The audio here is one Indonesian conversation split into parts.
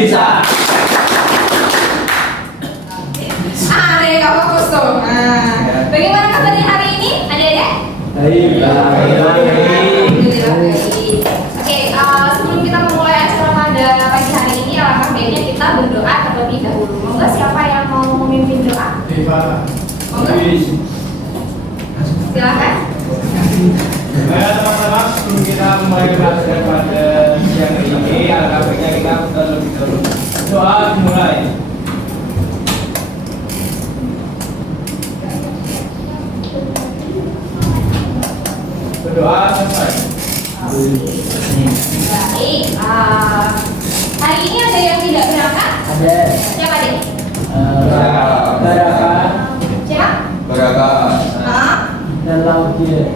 bisa. Nih, Kak fokus tuh. Nah, bagaimana kabarnya hari ini, adik-adik? Baik. Alhamdulillah baik. Oke, sebelum kita memulai acara pada pagi hari ini, alangkah baiknya kita berdoa terlebih dahulu. Monggo siapa yang mau memimpin doa? Monggo. Silakan. Baik teman-teman, sebelum kita mulai belajar pada siang ini, alangkah baiknya kita terlebih dahulu doa dimulai. Berdoa selesai. Baik. Hari ini ada yang tidak berangkat? Ada. Siapa deh? Baraka Siapa? Baraka. dan Laudia.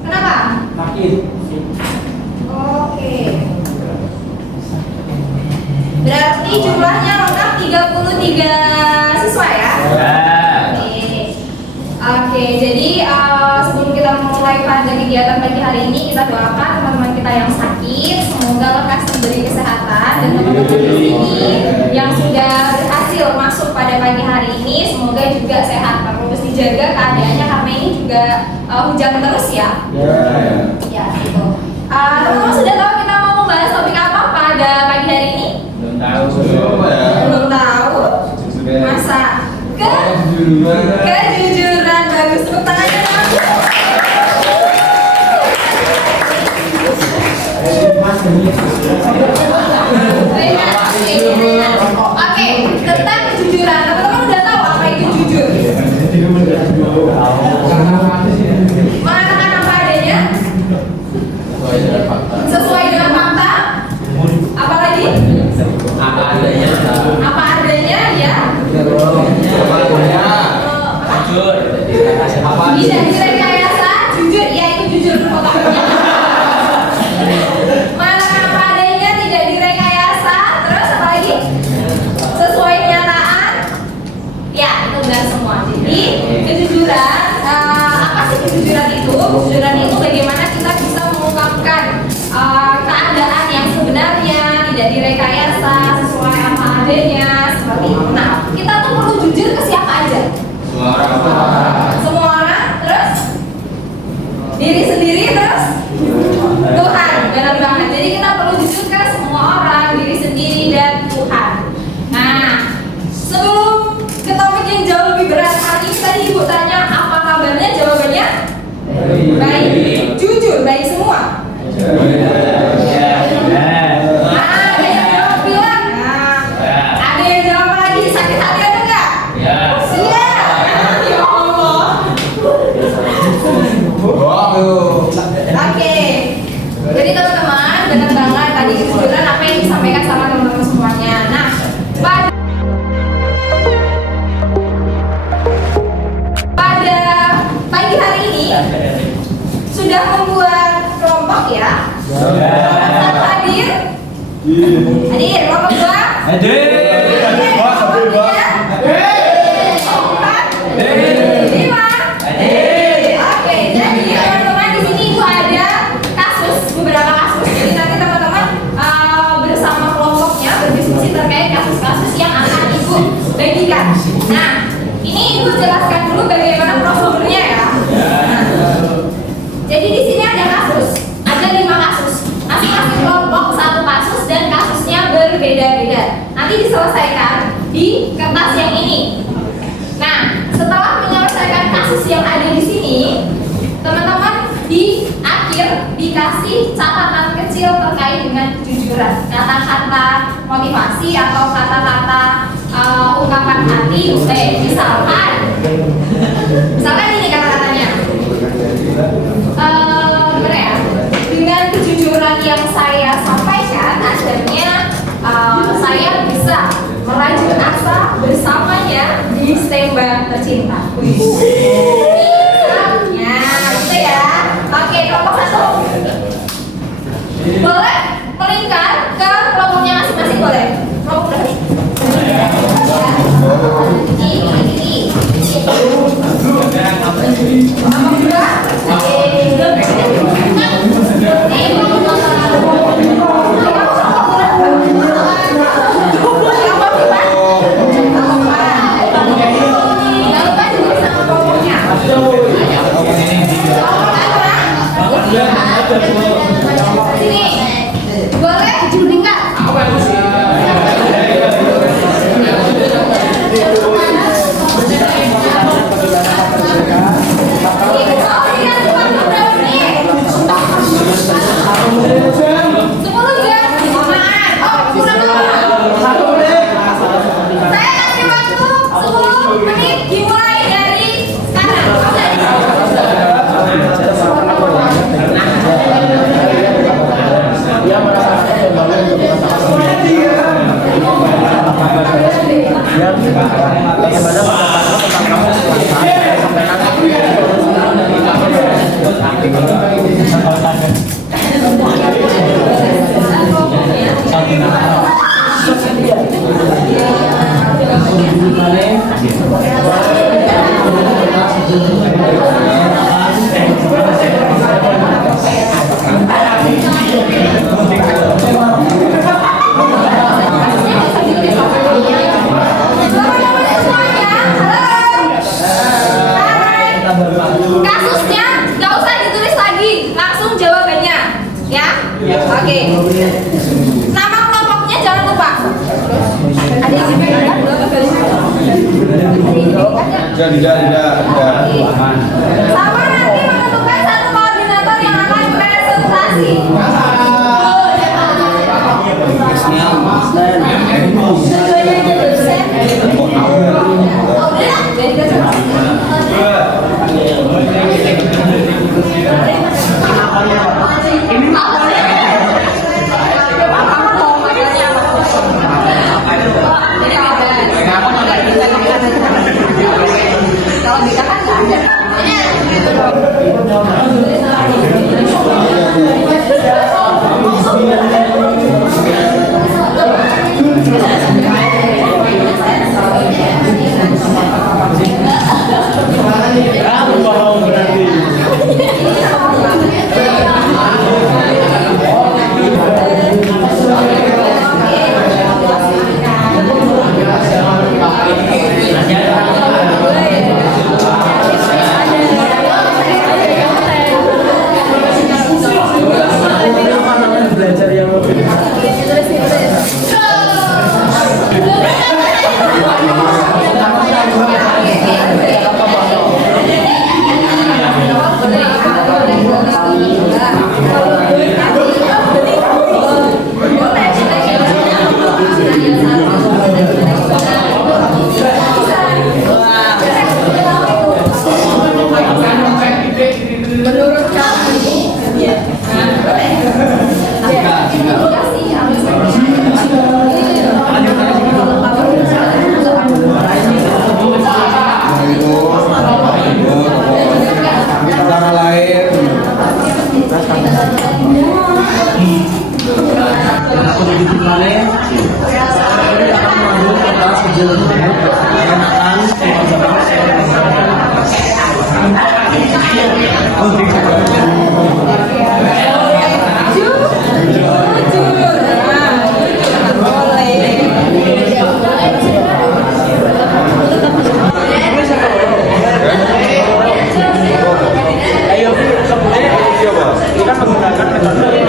Kenapa? Sakit. Oke. Berarti jumlahnya lengkap 33 siswa ya? Oke, jadi sebelum kita memulai pada kegiatan pagi hari ini, kita doakan teman-teman kita yang sakit, semoga lekas diberi kesehatan, dan teman-teman di sini yang sudah berhasil masuk pada pagi hari ini, semoga juga sehat. Harus dijaga keadaannya karena ini juga hujan terus ya. Ya, gitu. Teman-teman sudah tahu kita mau membahas topik apa pada pagi hari ini? Belum tahu. Belum tahu. Masa kejujuran. Bagus, tepuk tangannya dong. Oke, tentang kejujuran. Teman-teman udah tahu apa itu jujur? Mengatakan apa adanya? Sesuai dengan fakta. Apa lagi? Apa adanya? Apa adanya ya? Jujur. Bisa direkayasa, jujur, ya itu jujur fotonya. Mengatakan apa adanya, tidak direkayasa, terus apa lagi? Sesuai kenyataan. Ya, itu benar semua. Jadi kejujuran, apa sih kejujuran itu? Kejujuran itu bagaimana kita bisa mengungkapkan keadaan yang sebenarnya, tidak direkayasa, sesuai apa adanya, seperti itu. Nah, kita tuh perlu jujur ke siapa aja? Semua orang, terus diri sendiri, terus Tuhan. Benar banget. Jadi kita perlu jujur ke semua orang, diri sendiri dan Tuhan. Nah, sebelum ke topik yang jauh lebih berat hari ini, tadi ibu tanya apa kabarnya, jawabannya baik. Jujur, baik semua. Ada yang jawab bilang, ada yang jawab lagi sakit hati ada nggak? Siap. Ya Allah. Oke. Jadi teman-teman, benar banget tadi kejujuran apa yang disampaikan sama teman-teman semuanya. Nah, pada pagi hari ini sudah membuat kelompok ya. Kelompok hadir. Hadir kelompok 2. Hadir. Kelompok 3. Kelompok 5. Oke, jadi teman-teman di sini ibu ada beberapa kasus. Jadi nanti teman-teman bersama kelompoknya berdiskusi terkait kasus-kasus yang akan ibu bagikan. Nah, ini ibu jelaskan dulu bagaimana prosedurnya ya. Jadi di sini ada kasus, ada 5 kasus. Masing-masing kelompok 1 kasus dan kasusnya berbeda-beda. Nanti diselesaikan di kertas yang ini. Nah, setelah menyelesaikan kasus yang ada di sini, teman-teman di akhir dikasih catatan kecil terkait dengan kejujuran, kata-kata motivasi atau kata-kata ungkapan hati. Misalkan ini kata-katanya, gimana ya? Dengan kejujuran yang saya sampaikan, akhirnya saya bisa merajut asa bersamanya di Sembang tercinta. Misalnya, gitu ya. Oke, kelompok 1 boleh melingkar ke kelompoknya masing-masing, boleh. Kelompok berapa nih? Ini. Kelompok 2. Kasusnya nggak usah ditulis lagi, langsung jawabannya, ya. Oke. Nama kelompoknya jangan lupa. Ada yang diberikan belum? Tidak. Sama nanti menentukan satu koordinator yang akan presentasi. Tujuannya itu dosen. Oh, udah, jadi kalau kita kan nggak belajar yang menurut kamu Antara lain kita menggunakan metode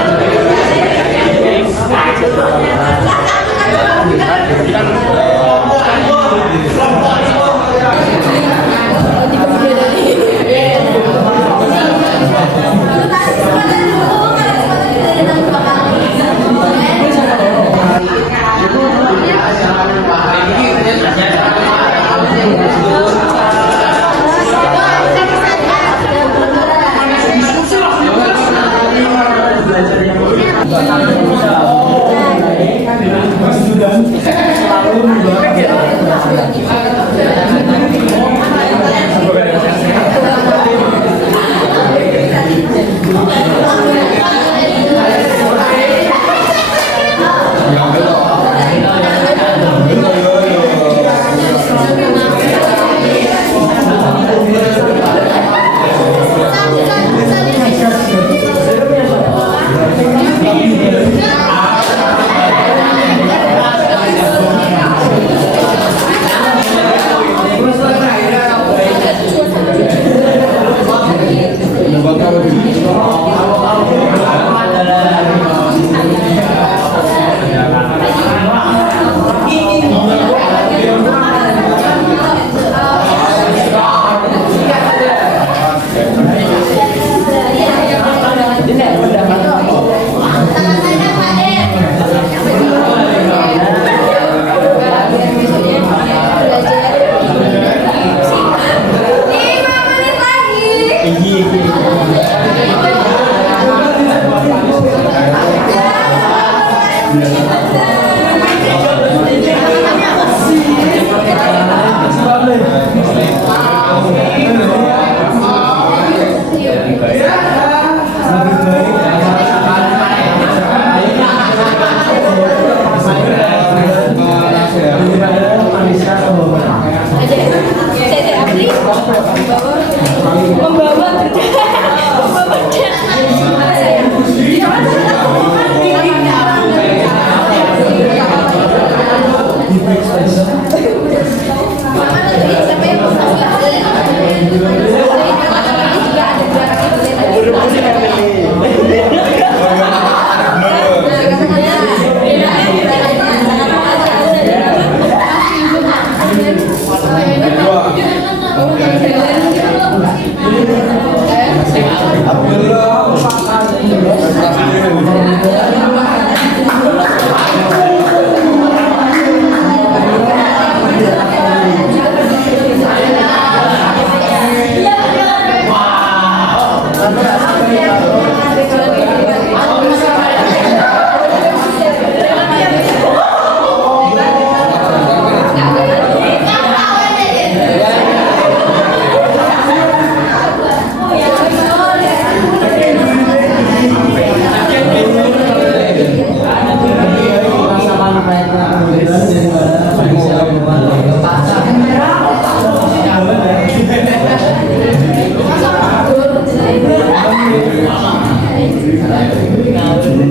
Iya.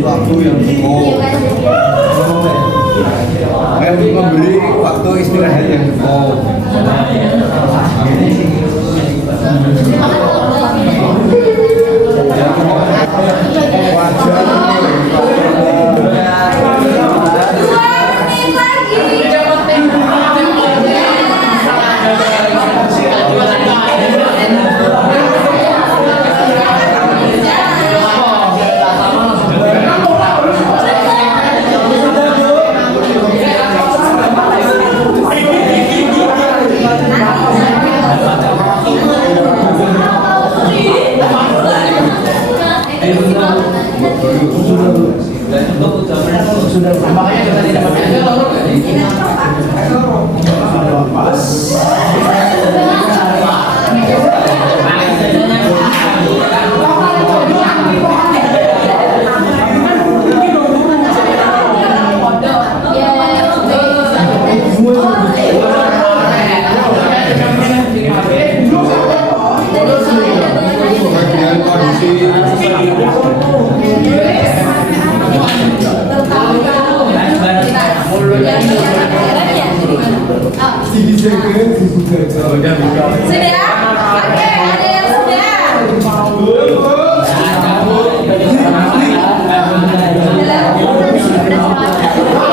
Waktu yang cukup, memberi waktu istirahat yang cukup. Sudah? Oke, ada yang sudah?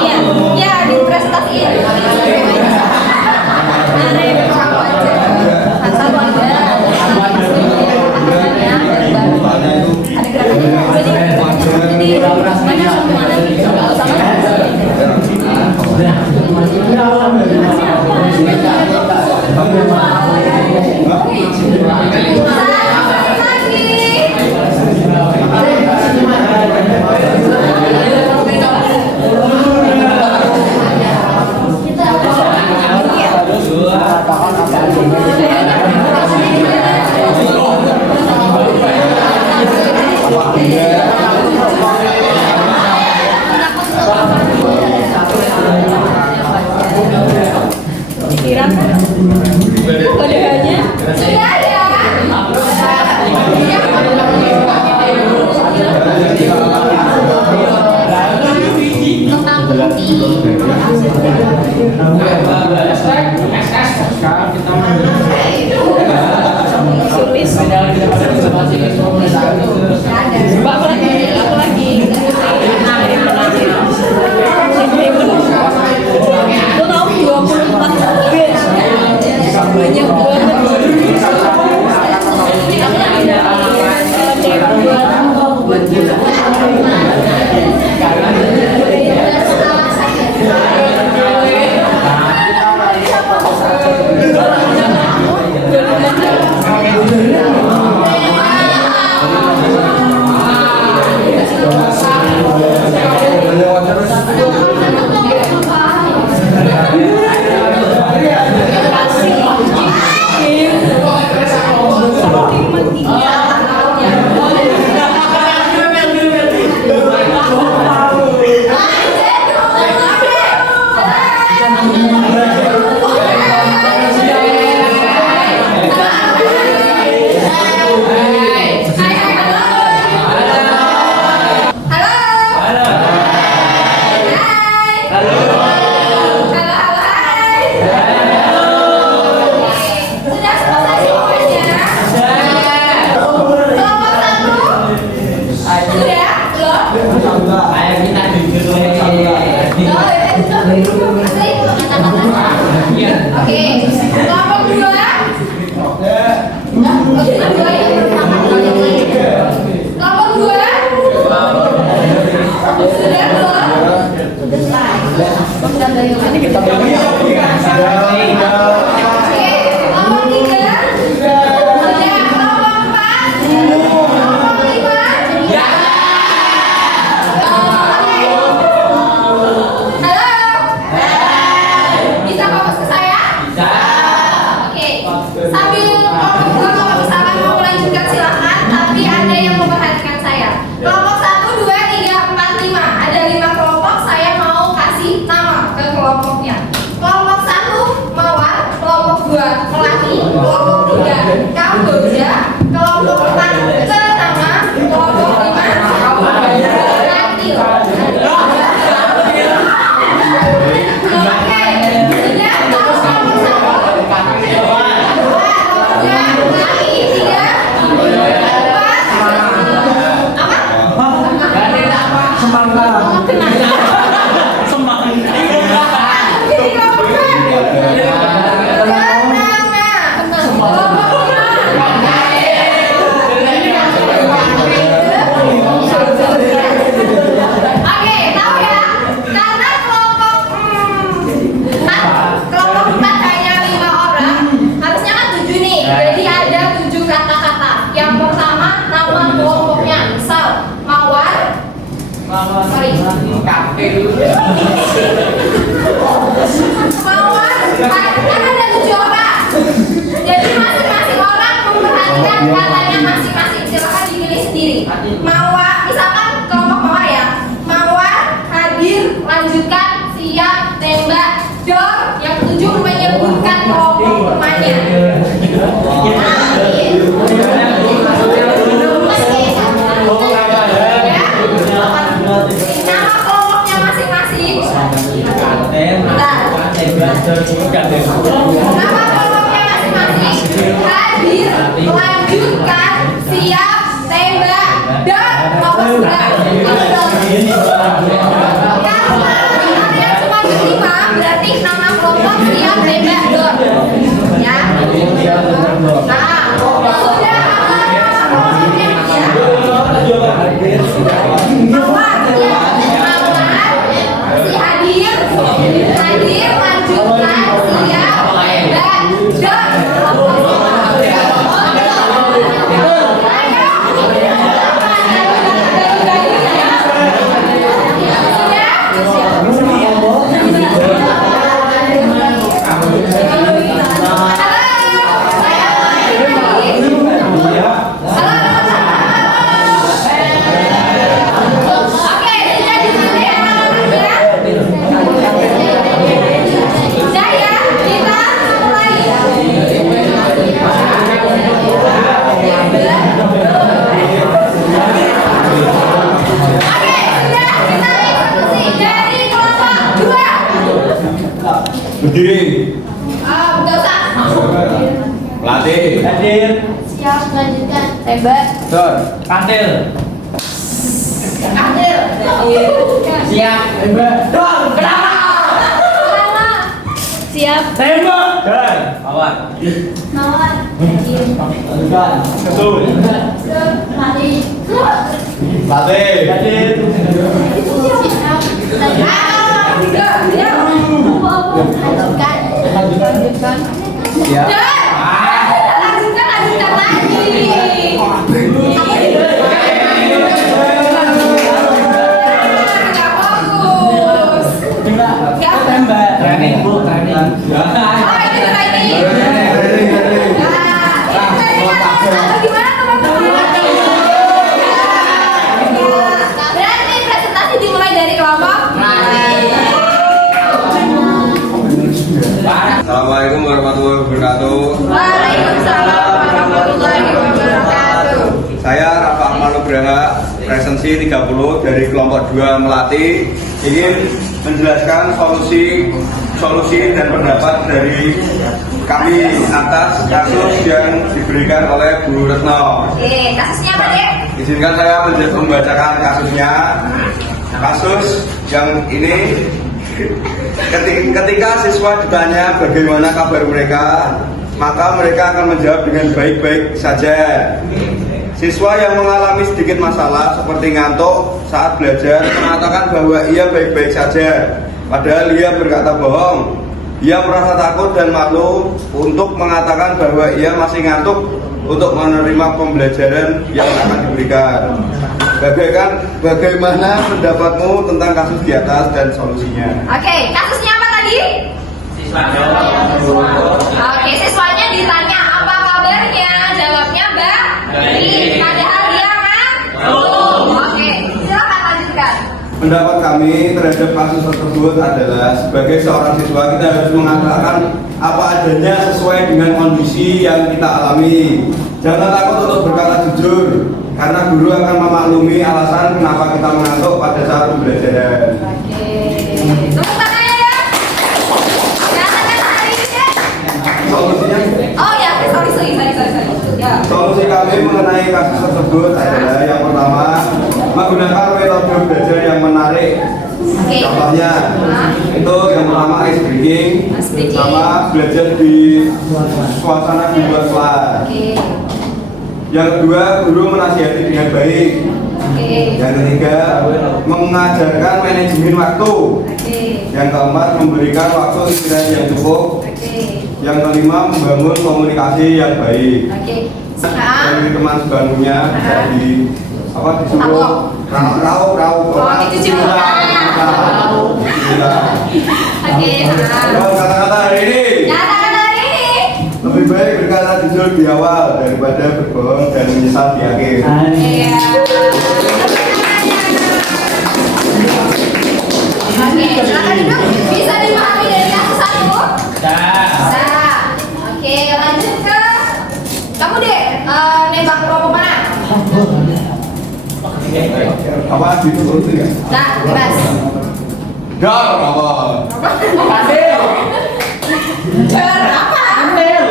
Iya, iya diprestasiin. Ada yang sama aja. Asal ada. Sudah ya? Kan ada 7 orang. Jadi masing-masing orang memperhatikan katanya masing-masing. Silakan dipilih sendiri. Mawar, misalkan kelompok mawar ya. Mawar, hadir, lanjutkan, siap, tembak, dor. Yang 7 menyebutkan kelompok temannya. Nama kelompoknya masing-masing. Nama kelompoknya masing-masing. Hadir, melanjutkan, siap, tembak, dan kelompok yang cuma berlima berarti nama kelompok siap, tembak, dor. Ya. Nah, sudah kelompoknya ya. Mawar, ya. Mawar, si hadir, lanjutkan, siap, tembak, dor. Berdiri. Enggak usah. Latih. Hadir. Siap, lanjutkan, tembak. Dor. Kantil. Hadir. Siap. Tembak. Dor. Kenapa? Siap. Tembak. Dan. Mawar. Mawar. Hadir. Lanjutkan. Kesul. Mati. Latih. Hadir. Lanjutkan. Ya. Lanjutkan lagi. Nggak fokus. Nggak. Tembak. Training, Bu. Training. Oh, ini training. Gimana teman-teman? Berarti presentasi dimulai dari kelompok. Assalamualaikum warahmatullahi wabarakatuh. Waalaikumsalam warahmatullahi wabarakatuh. Saya Rafa Ahmad Nugraha, presensi 30 dari kelompok 2 Melati, ingin menjelaskan solusi dan pendapat dari kami atas kasus yang diberikan oleh Bu Retno. Oke, kasusnya apa deh? Izinkan saya membacakan kasusnya. Kasus yang ini ketika siswa ditanya bagaimana kabar mereka, maka mereka akan menjawab dengan baik-baik saja. Siswa yang mengalami sedikit masalah seperti ngantuk saat belajar mengatakan bahwa ia baik-baik saja, padahal ia berkata bohong. Ia merasa takut dan malu untuk mengatakan bahwa ia masih ngantuk untuk menerima pembelajaran yang akan diberikan. Bagaimana pendapatmu tentang kasus di atas dan solusinya? Oke, kasusnya apa tadi? Oke, siswanya ditanya apa kabarnya, jawabnya baik. Padahal dia ngantuk. Oke, silakan lanjutkan. Pendapat kami terhadap kasus tersebut adalah sebagai seorang siswa kita harus mengatakan apa adanya sesuai dengan kondisi yang kita alami. Jangan takut untuk berkata jujur, karena guru akan memaklumi alasan kenapa kita mengantuk pada saat pembelajaran. Oke, tepuk tangannya ya. Katakan hari ini ya. Solusinya, Oh ya, sorry. Ya. solusi kami mengenai kasus tersebut adalah yang pertama, menggunakan metode belajar yang menarik. Oke. Contohnya itu yang pertama ice breaking, Ice breaking. sama belajar di suasana di luar kelas. Oke. Yang kedua, guru menasihati dengan baik. Oke. Yang ketiga, mengajarkan manajemen waktu. Oke. Yang keempat, memberikan waktu istirahat yang cukup. Oke. Yang kelima, membangun komunikasi yang baik. Oke. Sekarang Dari teman sebangunya dari apa disuruh raup. Oh, itu juga. Oke, Kata-kata hari ini kata-kata hari ini. lebih baik berkata jujur di awal daripada berbohong dan menyesal di akhir. Iya. Oke, silakan duduk. Bisa dipahami dari kasus satu? Bisa. Oke, lanjut ke kamu deh. Nembak kelompok mana? Apa dituruti ya? Nah, keras. Dar apa? Berapa? Oh, kandil. Ya, kandil.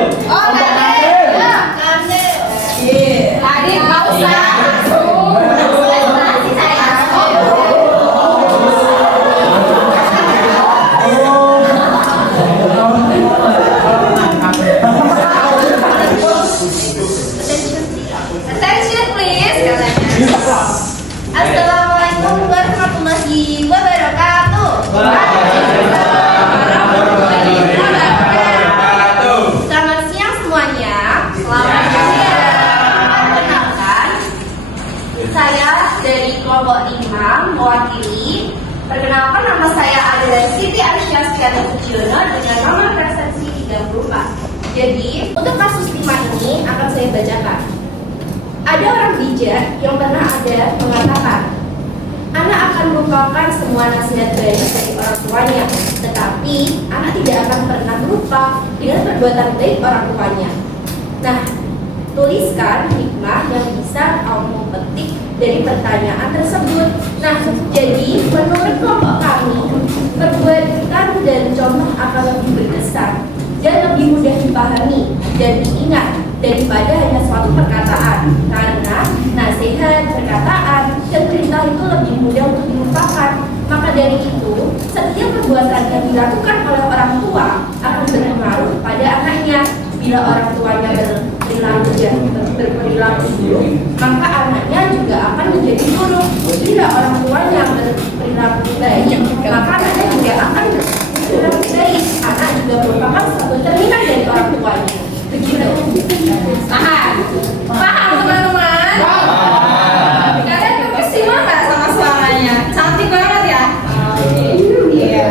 Tadi nggak usah langsung presentasi saya. Attention please, katanya. Assalamualaikum warahmatullahi wabarakatuh. Warahmatullahi wabarakatuh. Selamat siang semuanya. Selamat siang. Perkenalkan, saya dari kelompok 5 mewakili. Perkenalkan, nama saya adalah Siti Arsyah Setiati Sujiono dengan nomor presensi 34. Jadi, untuk kasus 5 ini akan saya bacakan. Ada orang bijak yang pernah ada mengatakan, anak akan melupakan semua nasihat baik dari orang tuanya, tetapi anak tidak akan pernah lupa dengan perbuatan baik orang tuanya. Nah, tuliskan hikmah yang bisa kamu petik dari pertanyaan tersebut. Nah, jadi menurut kelompok kami, perbuatan dan contoh akan lebih berkesan dan lebih mudah dipahami dan diingat daripada hanya suatu perkataan, karena nasihat, perkataan, dan perintah itu lebih mudah untuk dilupakan. Maka dari itu, setiap perbuatan yang dilakukan oleh orang tua akan berpengaruh pada anaknya. Bila orang tuanya berperilaku buruk, maka anaknya juga akan menjadi buruk. Bila orang tuanya berperilaku baik, maka anaknya juga akan berperilaku baik. Anak juga merupakan satu cerminan dari orang tuanya. Begitu. Paham? Paham teman-teman? Kalian berkesimpulan nggak sama suaranya? Cantik banget ya? Iya.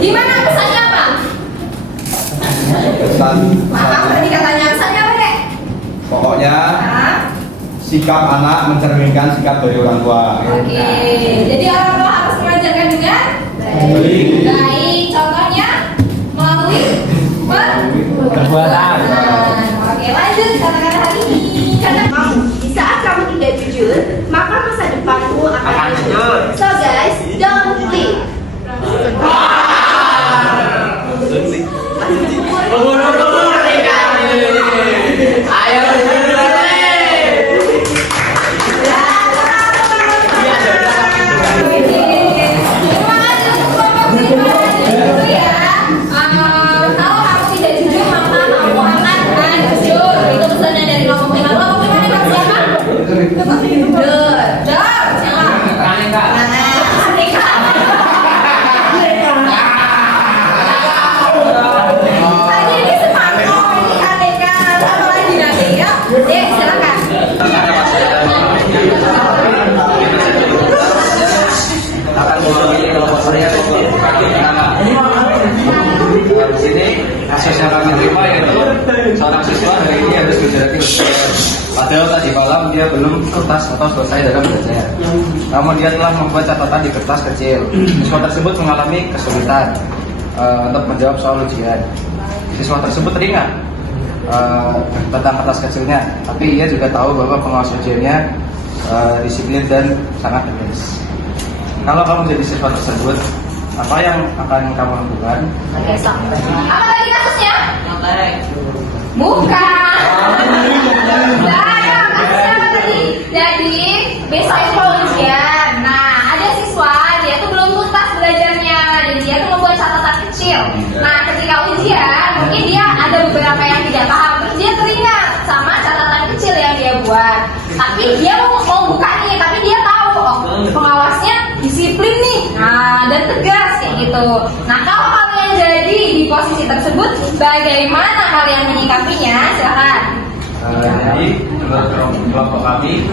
Gimana pesannya apa? Pesan. Paham berarti katanya pesannya apa deh? Pokoknya Hah? sikap anak mencerminkan sikap dari orang tua. Oke. Jadi orang tua harus mengajarkan dengan Baik. baik. Contohnya melalui Perbuatan. Oke, lanjut kata-kata hari ini. Kata kamu, di saat kamu tidak jujur, maka masa depanmu akan hancur. So guys, don't sleep. Ayo. Terima kasih untuk kelompok lima. Jadi ya, kalau kamu tidak jujur, maka kamu akan hancur. Itu pesannya dari kelompok lima. Kelompok lima ini maksud siapa? Dur. Siapa? Kaneka. Aneka. Tadi ini semangkok, ini aneka. Apa lagi nanti ya? Silakan. Akan memilih kelompok saya di sini kasus yang kami terima yaitu seorang siswa hari ini harus menjalani ujian. Padahal tadi malam dia belum tuntas atau selesai dalam belajar. Namun dia telah membuat catatan di kertas kecil. Siswa tersebut mengalami kesulitan untuk menjawab soal ujian. Siswa tersebut teringat tentang kertas kecilnya, tapi ia juga tahu bahwa pengawas ujiannya disiplin dan sangat tegas. Kalau kamu jadi siswa tersebut, apa yang akan kamu lakukan? Oke, so. Apa tadi kasusnya? Bukan. Nah, kasusnya apa tadi? Jadi besok itu ujian. tidak paham, terus dia teringat sama catatan kecil yang dia buat. Tapi dia mau buka nih, tapi dia tahu oh, pengawasnya disiplin nih, nah dan tegas kayak gitu. Nah kalau kalian jadi di posisi tersebut, bagaimana kalian menyikapinya? Silakan. Jadi menurut kelompok kami,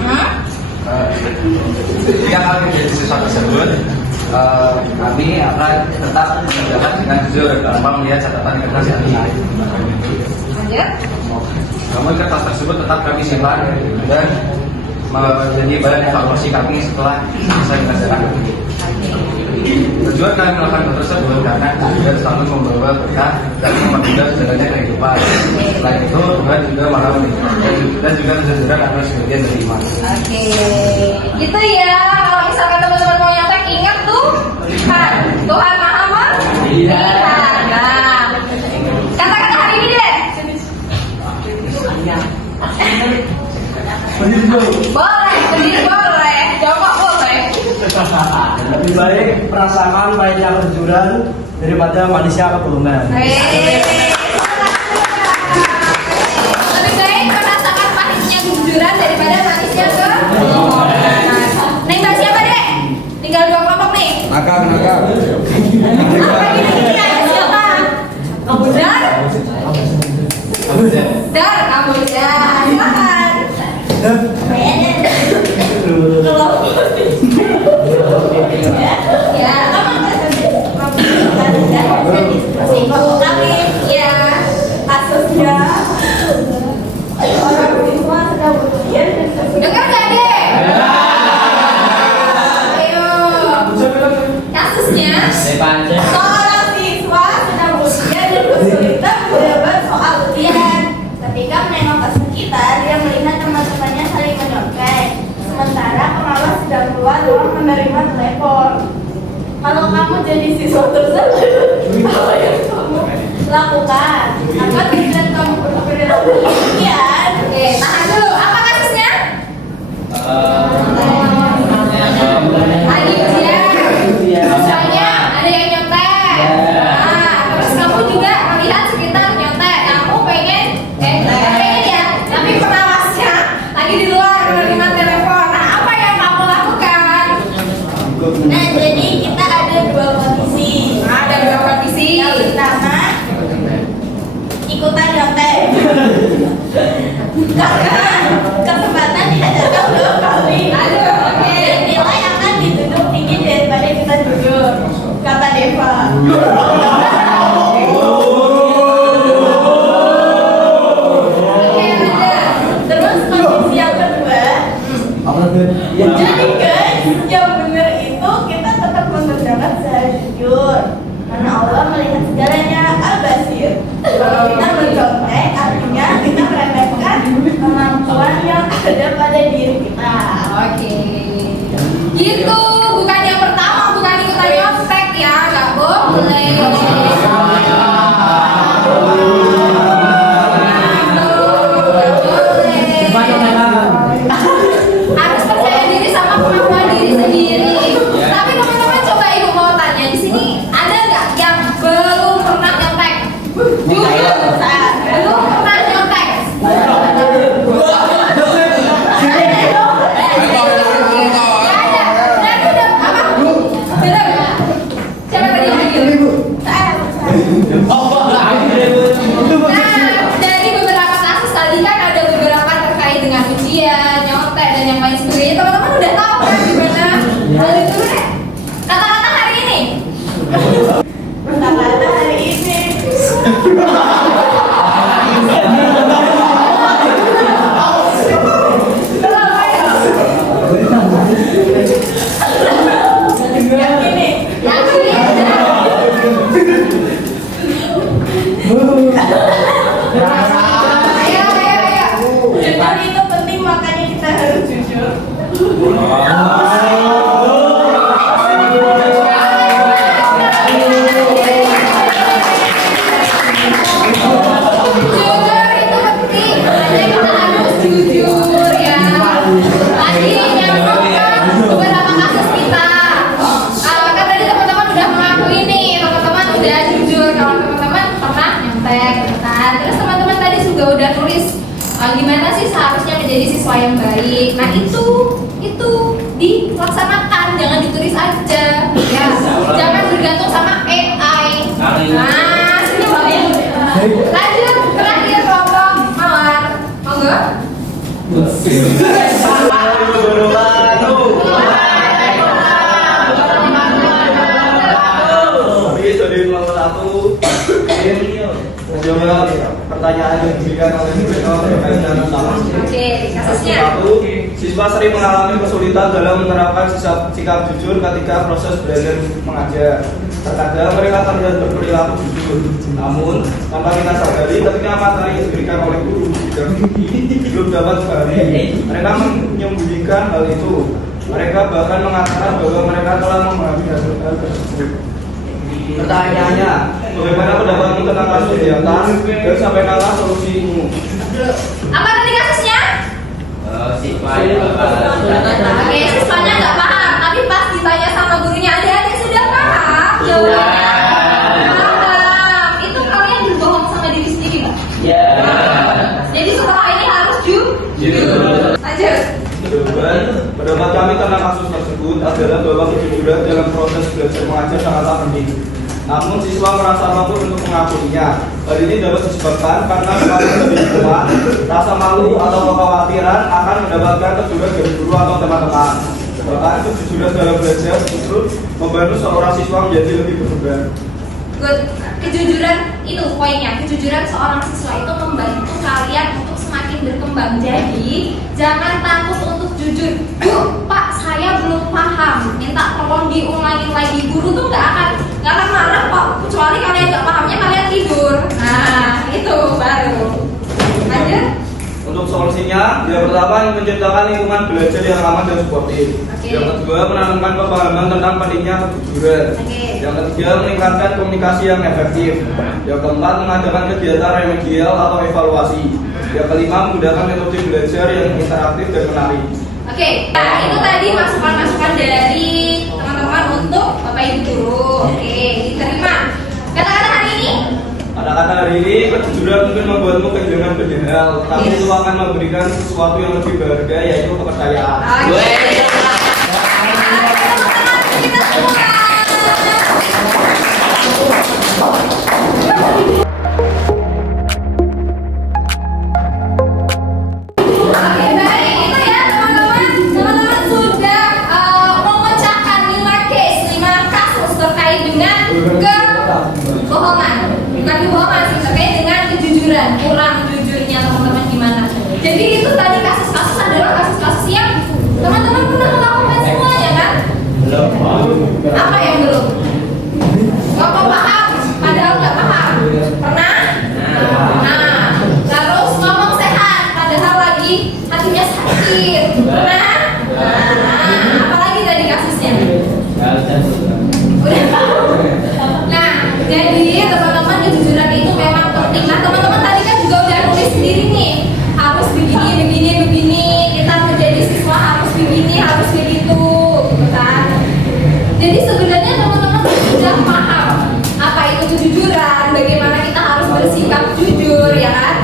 jika kami menjadi siswa tersebut, kami akan tetap berjalan dengan jujur tanpa melihat catatan kertas yang ini. Lanjut. Namun kertas tersebut tetap kami simpan dan menjadi bahan evaluasi kami setelah selesai pelajaran. Tujuan kami melakukan hal tersebut karena Tuhan selalu membawa berkah dan mempermudah jalannya kehidupan. Selain itu, Tuhan juga maha menikmati dan juga kejujuran adalah sebagian dari iman. Oke, gitu ya. Kalau misalkan teman-teman mau nyontek, ingat tuh Tuhan maha melihat. Nah, kata-kata hari ini deh. Boleh, sendiri boleh, jawab boleh. Lebih baik merasakan pahitnya kejujuran daripada manisnya kebohongan. Lebih baik merasakan pahitnya kejujuran daripada manisnya kebohongan. Neng bahas siapa deh? Tinggal 2 kelompok nih. Nakal. Apa ini ada siapa? Kamu Dar? Dar, kamu Dar. Silakan. Ya, ya, kasusnya orang siswa sedang berujian. Dengar nggak deh? Ayo, kasusnya seorang siswa sedang berujian dan kesulitan menjawab soal ujian. Ketika menengok ke sekitar, dia melihat teman-temannya saling menyontek. Sementara pengawas sedang keluar ruang menerima telepon. Kalau kamu jadi siswa tersebut, apa yang kamu lakukan? Apa tujuan kamu berperilaku demikian? Oke, tahan dulu. Apa kasusnya? Lagi ujian. Misalnya ada yang nyontek. Nah, terus kamu juga melihat sekitar nyontek. Kamu pengen ya, tapi pengawasnya lagi di luar menerima telepon. Nah, apa yang kamu lakukan? Nah, jadi kita ada 2 kondisi. Ada 2 kondisi. Yang pertama, ikutan nyontek. Karena kesempatan dihadirkan 2 kali. Aduh, oke. Dan nilai akan dituduh tinggi daripada kita jujur. Kata Deva. Terus kondisi yang kedua, jadi guys, yang benar itu kita tetap mengerjakan secara jujur karena Allah melihat segalanya al-basir. Kalau kita mencontek, artinya kita meremehkan kemampuan yang ada pada diri kita. Oke, gitu. Bukan yang pertama, bukan ikutan nyontek ya, nggak boleh. Harus percaya diri sama kemampuan diri sendiri. Tapi teman-teman coba ibu mau tanya di sini ada nggak yang belum pernah nyontek? Jujur, belum pernah nyontek. Siapa tadi yang bilang? Nah, dari beberapa kasus tadi kan ada beberapa terkait dengan ujian, nyontek dan yang lain sebagainya. Teman-teman udah tahu kan gimana? Balik dulu deh. Kata-kata hari ini. Kata-kata hari ini. Yang ini. Ayo. Jujur itu penting, makanya kita harus jujur. nulis gimana sih seharusnya menjadi siswa yang baik. Nah itu dilaksanakan, jangan ditulis aja ya, jangan bergantung sama AI. Nah sini baik. Lanjut terakhir kelompok mawar, monggo. Menjawab pertanyaan yang diberikan oleh mereka berkaitan dengan sama. Oke, kasusnya. Satu, siswa sering mengalami kesulitan dalam menerapkan sikap jujur ketika proses belajar mengajar. Terkadang mereka terlihat berperilaku jujur, namun tanpa kita sadari ketika materi yang diberikan oleh guru belum dapat dipahami, mereka menyembunyikan hal itu. Mereka bahkan mengatakan bahwa mereka telah memahami hasil tersebut. Pertanyaannya, bagaimana pendapatmu tentang kasus di atas dan sampaikanlah solusimu. Apa tadi kasusnya? Oke, siswanya nggak paham, tapi pas ditanya sama gurunya adik-adik sudah paham jawabannya. Paham. Itu kalian berbohong sama diri sendiri, Pak? Ya. Jadi sekolah ini harus jujur. Lanjut. Jawaban, pendapat kami tentang kasus tersebut adalah bahwa kejujuran dalam proses belajar mengajar sangatlah penting. Namun siswa merasa mampu untuk mengakuinya. Hal ini dapat disebabkan karena selalu di rumah, rasa malu atau kekhawatiran akan mendapatkan teguran dari guru atau teman-teman. Bahkan kejujuran dalam belajar justru membantu seorang siswa menjadi lebih berkembang. Good. Kejujuran itu poinnya. Kejujuran seorang siswa itu membantu kalian untuk semakin berkembang. Jadi jangan takut untuk jujur. Bu, Pak, saya belum paham. Minta tolong diulangi lagi. Guru tuh nggak akan marah kok. Kecuali kalian nggak pahamnya kalian tidur. Nah, itu baru. Lanjut. Untuk solusinya, yang pertama menciptakan lingkungan belajar yang aman dan suportif. Oke. Yang kedua, menanamkan pemahaman tentang pentingnya kejujuran. Oke. Yang ketiga, meningkatkan komunikasi yang efektif. Yang keempat, mengadakan kegiatan remedial atau evaluasi. Yang kelima, menggunakan metode belajar yang interaktif dan menarik. Oke, nah itu tadi masukan-masukan dari teman-teman untuk Bapak Ibu guru. Oke, diterima. Kata-kata hari ini? Kata-kata hari ini, kejujuran mungkin membuatmu kehilangan banyak hal, tapi itu akan memberikan sesuatu yang lebih berharga, yaitu kepercayaan. Oke. Kita semua. Oke, baik. Itu ya teman-teman. Teman-teman sudah memecahkan 5 kasus terkait dengan kebohongan. Bukan kebohongan sih, terkait dengan kejujuran. Kurang jujurnya teman-teman gimana? Jadi itu tadi kasus-kasus adalah kasus-kasus yang teman-teman pernah melakukan semuanya kan? Belum. Apa yang belum? Ngomong paham, padahal nggak paham. Pernah? Nah, terus ngomong sehat, padahal lagi hatinya sakit. Pernah? Nah, apalagi tadi kasusnya? Udah tahu. Nah, jadi teman-teman kejujuran itu memang penting. Nah, teman-teman tadi kan juga udah nulis sendiri nih. Harus begini. Kita menjadi siswa harus begini, harus begitu, gitu kan? Jadi sebenarnya teman-teman sudah paham apa itu kejujuran, bagaimana kita harus bersikap jujur, ya kan?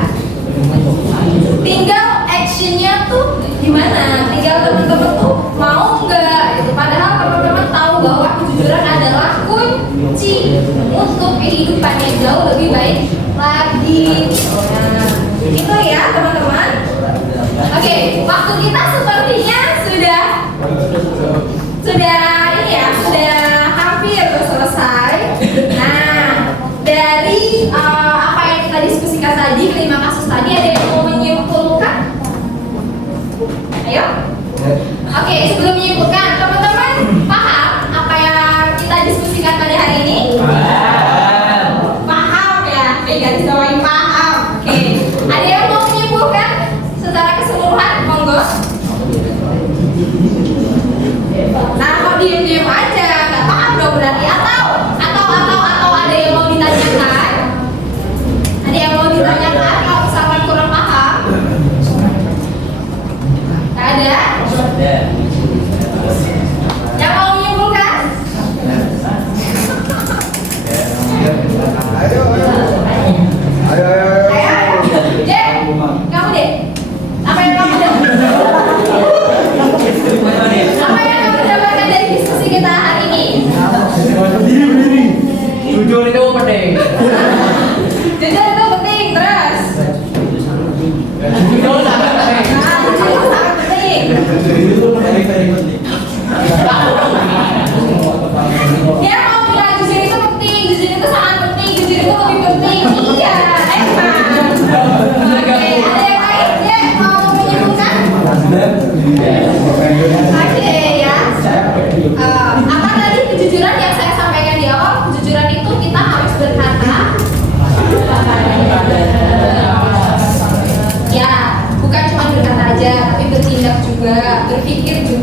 Tinggal actionnya tuh gimana? Tinggal teman-teman tuh mau nggak? Itu padahal teman-teman tahu bahwa kejujuran adalah kunci untuk kehidupan yang jauh lebih baik lagi. Nah, itu ya teman-teman. Oke, waktu kita sepertinya sudah ini ya, sudah hampir selesai. Nah, dari apa yang kita diskusikan tadi, 5 kasus tadi, ada yang mau menyimpulkan? Ayo. Oke, sebelum menyimpulkan, teman-teman paham apa yang kita diskusikan pada hari ini? Paham ya? Garis bawahi paham. Oke. Ada yang mau menyimpulkan secara keseluruhan? Monggo. Nah, kok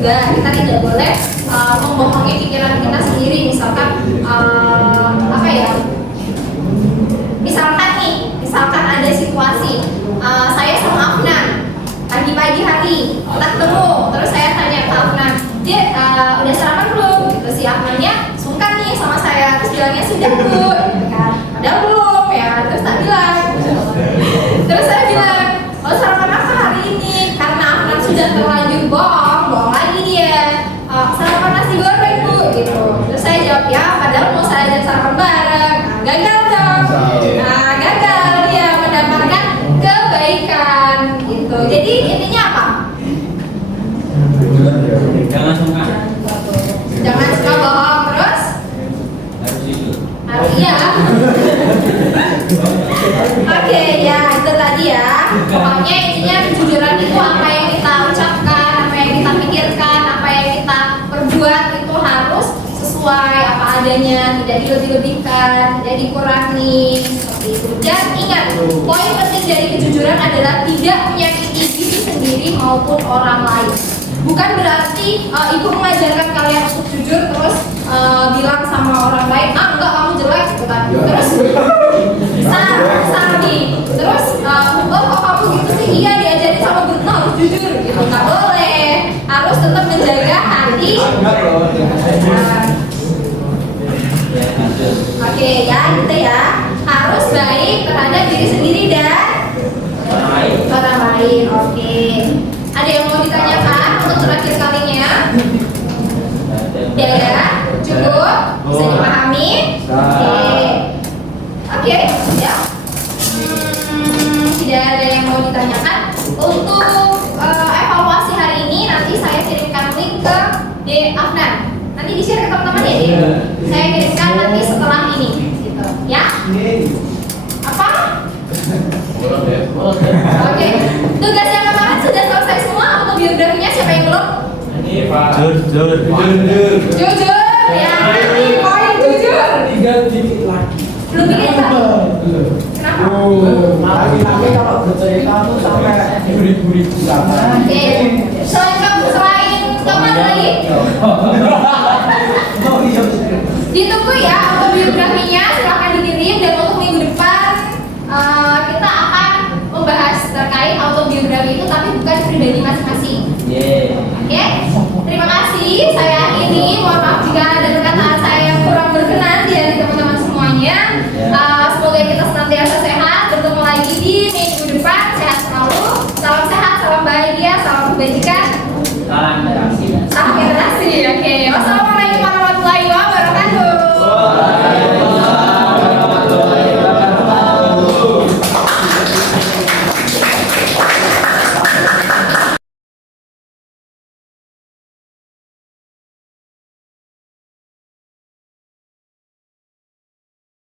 juga. Kita tidak boleh membohongi pikiran kita sendiri. Misalkan apa ya? Misalkan ada situasi saya sama Afnan pagi-pagi hari kita ketemu, terus saya tanya ke Afnan, dia udah sarapan belum? Terus si Afnannya sungkan nih sama saya, terus bilangnya sudah Bu, gitu kan? Padahal belum ya, terus tak bilang. Terus saya bilang, oh sarapan apa hari ini? Karena Afnan sudah terlanjur bohong lagi dia. Sarapan nasi goreng Bu, gitu. Terus saya jawab ya, padahal mau saya ajak sarapan bareng. Nah, gagal dong. Nah, gagal dia mendapatkan kebaikan, gitu. Jadi intinya apa? Jangan sungkan. Jangan suka bohong terus. Iya. Oke, ya itu tadi ya. Pokoknya intinya kejujuran itu apa yang kita ucapkan, apa yang kita pikirkan, apa yang kita perbuat itu harus sesuai apa adanya, tidak dilebih-lebihkan, tidak dikurangi seperti itu. Dan ingat, poin penting dari kejujuran adalah tidak menyakiti diri sendiri maupun orang lain. Bukan berarti ibu mengajarkan kalian untuk jujur terus bilang sama orang lain, enggak kamu jelek gitu kan. Terus nih. Terus kok kamu gitu sih? Iya diajarin sama guru harus jujur gitu. Nggak boleh. Harus tetap menjaga hati. Oke ya gitu ya. Harus baik terhadap diri sendiri dan orang lain. Oke. Ada yang mau ditanyakan untuk terakhir kalinya? Ya, cukup? Bisa dipahami? Oke, ya. Tidak ada yang mau ditanyakan. Untuk evaluasi hari ini nanti saya kirimkan link ke Afnan. Nanti di-share ke teman-teman ya, Di. Saya kirimkan nanti setelah ini, gitu. Ya? Apa? Oke. Tugas yang kemarin sudah selesai semua. Autobiografinya siapa yang belum? Ini Pak. Jujur. Ya, ini poin jujur. Tinggal dikit lagi. Belum bikin lagi. Kenapa? Tapi kalau bercerita tuh sampai beribu-ribu kata. Oke. Selain kamu ada lagi? Ditunggu ya autobiografinya, silahkan dikirim. Dan untuk minggu depan kita akan membahas terkait autobiografi itu, tapi bukan pribadi masing-masing. Oke? Terima kasih. Saya akhiri. Mohon maaf jika ada perkataan saya yang kurang berkenan di hati teman-teman semuanya. Semoga kita senantiasa sehat. Bertemu lagi di minggu depan. Sehat selalu. Salam sehat, salam bahagia, salam kebajikan. Salam generasi. Oke. Wassalamualaikum.